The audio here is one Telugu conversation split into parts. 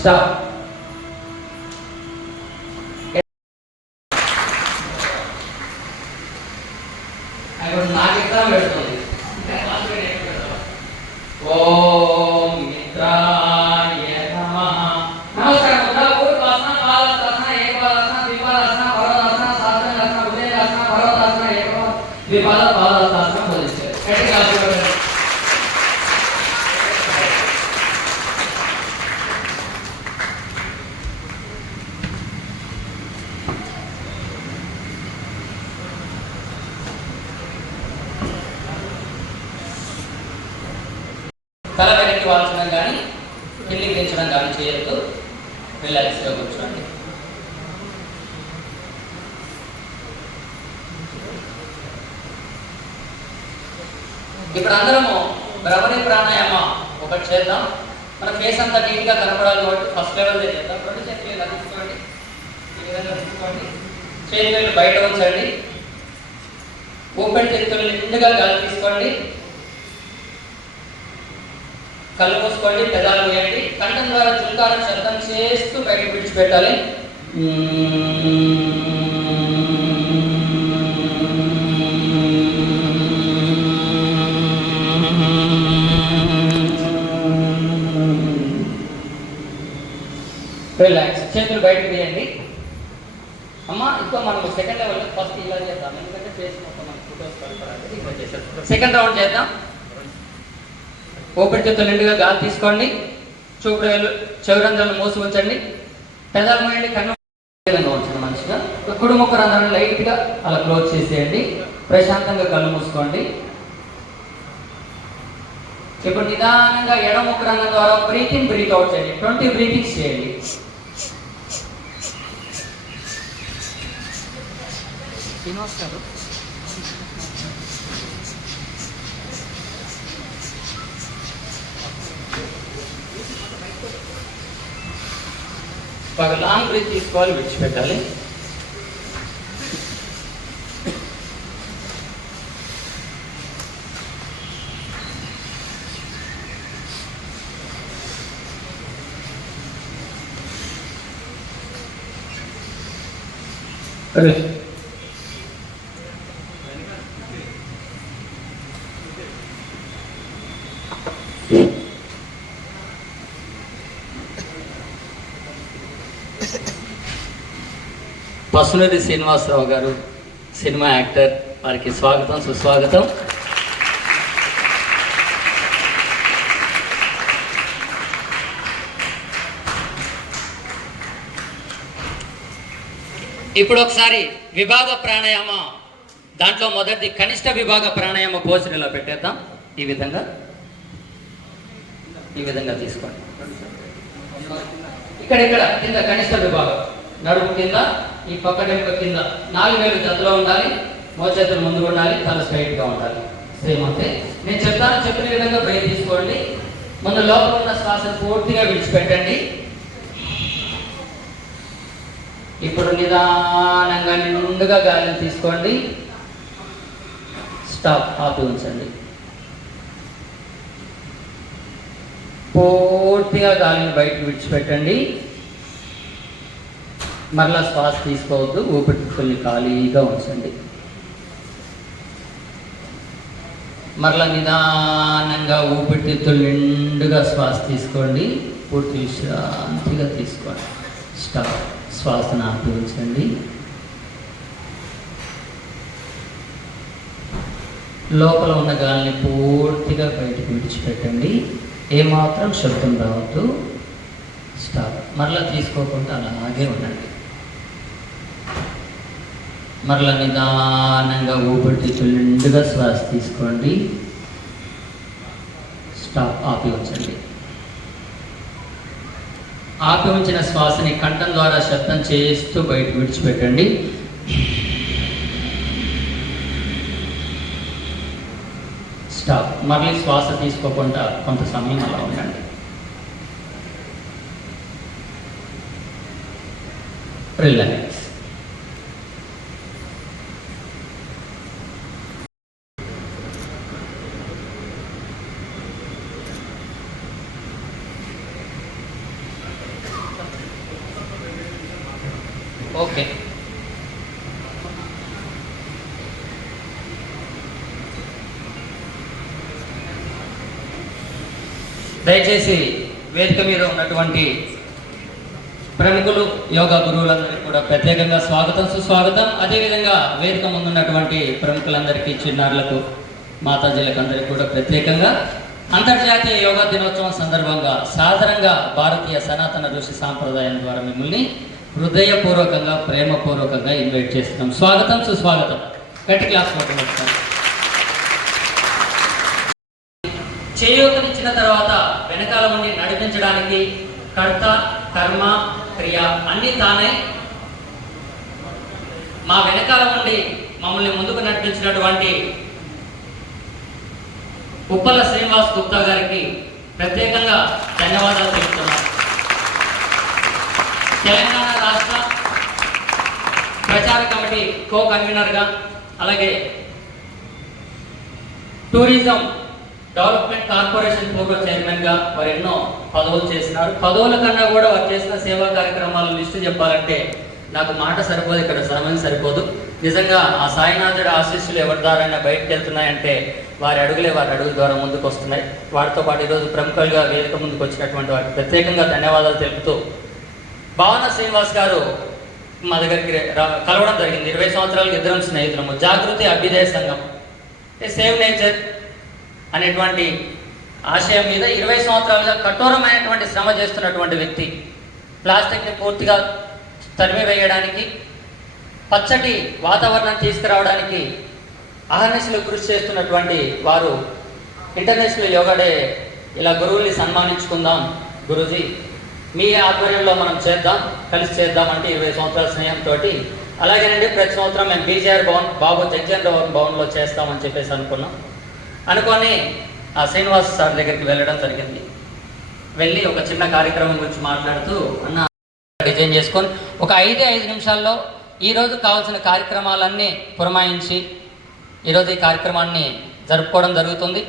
స్టాప్. నాకు ఎగ్జామ్ పెడుతుంది. ఓం మిత్రాయ నమః. నమస్కారం. పూర్వాసన, పాదాసన, ఏకపాదాసన, ద్విపాదాసన, పర్వతాసన, సాష్టాంగాసన, భుజంగాసన, పర్వతాసన, ద్విపాద పాదాసన పొందించారు. తల వెనక్కి వాల్చడం కానీ కిందికి దించడం కానీ చేయొద్దు. రిలాక్స్గా కూర్చోండి. ఇప్పుడు అందరము భ్రమరి ప్రాణాయామ ఒకటి చేద్దాం. మన ఫేస్ అంతా నీట్గా కనపడాలి కాబట్టి ఫస్ట్ లెవెల్ చేద్దాం. రెండు చేతులు ఇలా తీసుకోండి, ఈ విధంగా తీసుకోండి. చేతులు బయట ఉంచండి. ఓపెన్ చేతులు నిండుగా గాలి తీసుకోండి. కళ్ళు మూసుకోండి, పెదాలు వేయండి. కంఠం ద్వారా చుల్కారం శబ్దం చేస్తూ బయటకు విడిచిపెట్టాలి. రిలాక్స్. చేతులు బయటకు తీయండి. అమ్మ ఇంకా మనం సెకండ్ లెవెల్ ఫస్ట్ ఇలా చేద్దాం, ఎందుకంటే ఫేస్ మొత్తం మనం ఫోటోస్ కలపడానికి ఇలా చేద్దాం. సెకండ్ రౌండ్ చేద్దాం. ఓపెన్ చేతులు నిండుగా గాలి తీసుకోండి. చూపుడు చెవిరంధ్రాలు మూసి ఉంచండి. పెదాలు మూయండి. కన్ను విధంగా ఉంచండి. మంచిగా కుడి ముక్కు రంధ్రాన్ని లైట్గా అలా క్లోజ్ చేసేయండి. ప్రశాంతంగా కళ్ళు మూసుకోండి. ఇప్పుడు నిదానంగా ఎడమ ముక్కు రంధ్రం ద్వారా బ్రీత్ ఇన్ బ్రీత్ అవుట్ చేయండి. 20 బ్రీతింగ్స్ చేయండి. బాగా లాంగ్ బ్రీత్ తీసుకోవాలి, విడిచిపెట్టాలి. పసునూరి శ్రీనివాసరావు గారు, సినిమా యాక్టర్, వారికి స్వాగతం, సుస్వాగతం. ఇప్పుడు ఒకసారి విభాగ ప్రాణాయామ, దాంట్లో మొదటిది కనిష్ట విభాగ ప్రాణాయామ పోజుని ఇలా పెట్టేద్దాం. ఈ విధంగా తీసుకోండి. ఇక్కడ కింద కనిష్ట విభాగం, నడుము కింద, ఈ పక్క డెంక కింద 4 వేలు జతలో ఉండాలి. మోచేతులు ముందు ఉండాలి. తల స్ట్రైట్గా ఉండాలి. సేమ్ అంతే. నేను చెప్పిన విధంగా బ్రీత్ తీసుకోండి. ముందు లోపల ఉన్న శ్వాసను పూర్తిగా విడిచిపెట్టండి. ఇప్పుడు నిదానంగా నిండుగా గాలిని తీసుకోండి. స్టాప్. ఆపి ఉంచండి. పూర్తిగా గాలిని బయటకు విడిచిపెట్టండి. మరలా శ్వాస తీసుకోవద్దు. ఊపిరితిత్తుల్ని ఖాళీగా ఉంచండి. మరలా నిదానంగా ఊపిరితిత్తులు నిండుగా శ్వాస తీసుకోండి. పూర్తి విశ్రాంతిగా తీసుకోండి. స్టాప్. శ్వాసను ఆపి ఉంచండి. లోపల ఉన్న గాలిని పూర్తిగా బయటకు విడిచిపెట్టండి. ఏమాత్రం శబ్దం రావద్దు. స్టాప్. మరలా తీసుకోకుండా అలాగే ఉండండి. మరలా నిదానంగా ఊపిరితిత్తులు నిండుగా శ్వాస తీసుకోండి. స్టాప్. ఆపి ఉంచండి. ఆపి ఉంచిన శ్వాసని కంఠం ద్వారా శబ్దం చేస్తూ బయటకు విడిచిపెట్టండి. స్టాప్. మళ్ళీ శ్వాస తీసుకోకుండా కొంత సమయం అలా ఉండండి. రిలాక్స్. ఓకే. దయచేసి వేదిక మీద ఉన్నటువంటి ప్రముఖులు, యోగా గురువులందరికీ కూడా ప్రత్యేకంగా స్వాగతం, సుస్వాగతం. అదేవిధంగా వేదిక ముందున్నటువంటి ప్రముఖులందరికీ, చిన్నారులకు, మాతాజీలకు అందరికీ కూడా ప్రత్యేకంగా అంతర్జాతీయ యోగా దినోత్సవం సందర్భంగా సాధారణంగా భారతీయ సనాతన ఋషి సాంప్రదాయం ద్వారా మిమ్మల్ని హృదయపూర్వకంగా, ప్రేమపూర్వకంగా ఇన్వైట్ చేస్తున్నాం. స్వాగతం, సుస్వాగతం. గట్టి క్లాస్ కొట్టవచ్చు. చేయూతనిచ్చిన తర్వాత వెనకాల ఉండి నడిపించడానికి కర్త, కర్మ, క్రియ అన్నీ తానే. మా వెనకాల ఉండి మమ్మల్ని ముందుకు నడిపించినటువంటి ఉప్పల శ్రీనివాస్ గుప్తా గారికి ప్రత్యేకంగా ధన్యవాదాలు తెలుపుతున్నాను. తెలంగాణ రాష్ట్ర ప్రచార కమిటీ కో కన్వీనర్గా, అలాగే టూరిజం డెవలప్మెంట్ కార్పొరేషన్ పూర్వ చైర్మన్గా వారు ఎన్నో పదవులు చేసినారు. పదవుల కన్నా కూడా వారు చేసిన సేవా కార్యక్రమాల లిస్టు చెప్పాలంటే నాకు మాట సరిపోదు, ఇక్కడ సమయం సరిపోదు. నిజంగా ఆ సాయినాథుడి ఆశీస్సులు ఎవరి ద్వారైనా బయటకు వెళ్తున్నాయంటే వారి అడుగులే వారి అడుగుల ద్వారా ముందుకు వస్తున్నాయి. వారితో పాటు ఈరోజు ప్రముఖులుగా వేదిక ముందుకు వచ్చినటువంటి వారికి ప్రత్యేకంగా ధన్యవాదాలు తెలుపుతూ, భావన శ్రీనివాస్ గారు మా దగ్గరికి కలవడం జరిగింది. 20 సంవత్సరాలకు ఇద్దరం స్నేహితులము. జాగృతి అభ్యుదయ సంఘం, సేవ్ నేచర్ అనేటువంటి ఆశయం మీద 20 సంవత్సరాలుగా కఠోరమైనటువంటి శ్రమ చేస్తున్నటువంటి వ్యక్తి. ప్లాస్టిక్ని పూర్తిగా తరిమి వేయడానికి, పచ్చటి వాతావరణం తీసుకురావడానికి అహర్నిశలు కృషి చేస్తున్నటువంటి వారు ఇంటర్నేషనల్ యోగా డే ఇలా గురువుల్ని సన్మానించుకుందాం గురూజీ, మీ ఆధ్వర్యంలో మనం చేద్దాం, కలిసి చేద్దామంటే 20 సంవత్సరాల స్నేహంతో అలాగేనండి ప్రతి సంవత్సరం మేము బీజేఆర్ భవన్, బాబు జగ్జన్ భవన్లో చేస్తామని చెప్పేసి అనుకొని ఆ శ్రీనివాస్ సార్ దగ్గరికి వెళ్ళడం జరిగింది. వెళ్ళి ఒక చిన్న కార్యక్రమం గురించి మాట్లాడుతూ, అన్న డిజైన్ చేసుకొని ఒక 5 నిమిషాల్లో ఈరోజు కావాల్సిన కార్యక్రమాలన్నీ పురమాయించి ఈరోజు ఈ కార్యక్రమాన్ని జరుపుకోవడం జరుగుతుంది.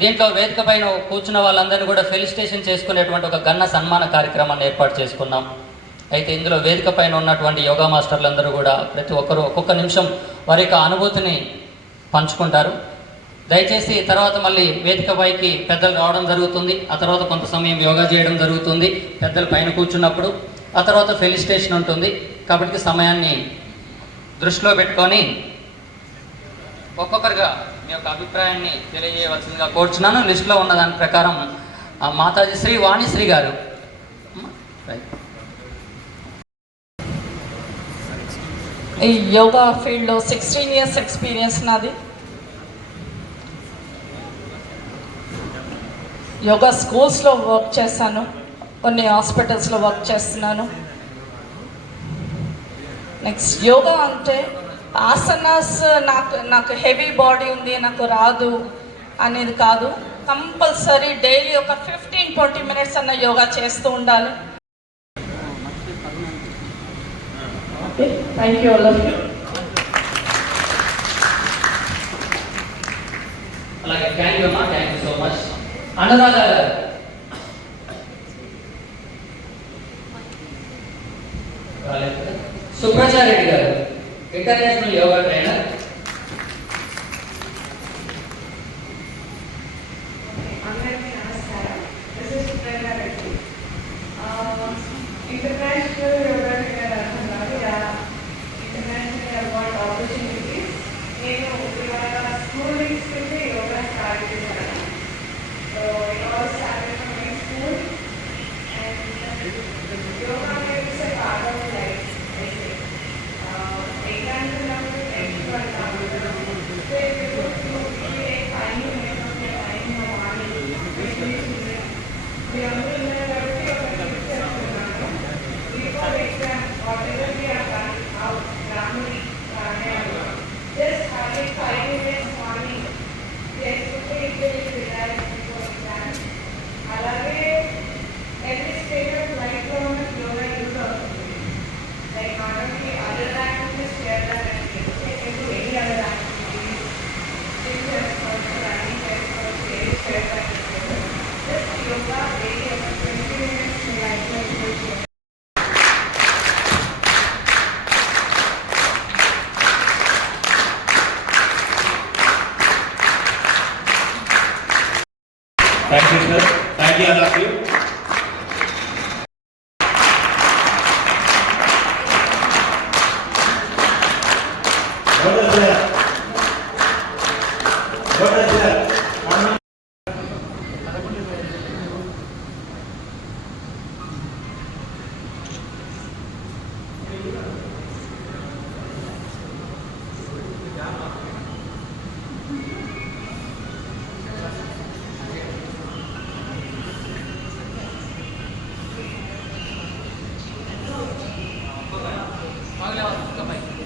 దీంట్లో వేదిక పైన కూర్చున్న వాళ్ళందరినీ కూడా ఫెలిసిటేషన్ చేసుకునేటువంటి ఒక ఘన సన్మాన కార్యక్రమాన్ని ఏర్పాటు చేసుకున్నాం. అయితే ఇందులో వేదిక పైన ఉన్నటువంటి యోగా మాస్టర్లందరూ కూడా ప్రతి ఒక్కరూ ఒక్కొక్క నిమిషం వారి యొక్క అనుభూతిని పంచుకుంటారు. దయచేసి తర్వాత మళ్ళీ వేదిక పైకి పెద్దలు రావడం జరుగుతుంది. ఆ తర్వాత కొంత సమయం యోగా చేయడం జరుగుతుంది పెద్దలు పైన కూర్చున్నప్పుడు. ఆ తర్వాత ఫెలిసిటేషన్ ఉంటుంది. కాబట్టి సమయాన్ని దృష్టిలో పెట్టుకొని ఒక్కొక్కరుగా మీ యొక్క అభిప్రాయాన్ని తెలియజేయవలసిందిగా కోరుచున్నాను. లిస్టులో ఉన్న దాని ప్రకారం మాతాజీ శ్రీ వాణిశ్రీ గారు. ఈ యోగా ఫీల్డ్లో 16 years ఎక్స్పీరియన్స్ నాది. యోగా స్కూల్స్లో వర్క్ చేస్తాను, కొన్ని హాస్పిటల్స్లో వర్క్ చేస్తున్నాను. నెక్స్ట్ యోగా అంటే ఆసనాస్ నాకు హెవీ బాడీ ఉంది, నాకు రాదు అనేది కాదు. కంపల్సరీ డైలీ ఒక 15-20 minutes అన్న యోగా చేస్తూ ఉండాలి. Thank you all of you. అలాగే థ్యాంక్ యూ అమ్మా, thank you so much. Anuradha garu. Supracha Reddy garu, international yoga trainer. అందరికీ నమస్కారం. This is Supracha Reddy. International yoga trainer అంటున్నారు. International award opportunity. నేను ఇవాళ స్కూలింగ్స్ నుంచి యోగా స్టార్ట్ చేశాను. So it all started from my school and yoga is a part of life. Exams ఉన్నప్పుడు నేర్చుకుంటాము. సో ఇప్పుడు 5 minutes of your time in the morning, we are doing కాబట్టి ఒక టిప్ చేస్తున్నాను. Before exam whatever we are done out grammar just having 5 minutes morning చేసుకుంటే Thank you, sir. Thank you, all of you. What is that? What is that? मागल्या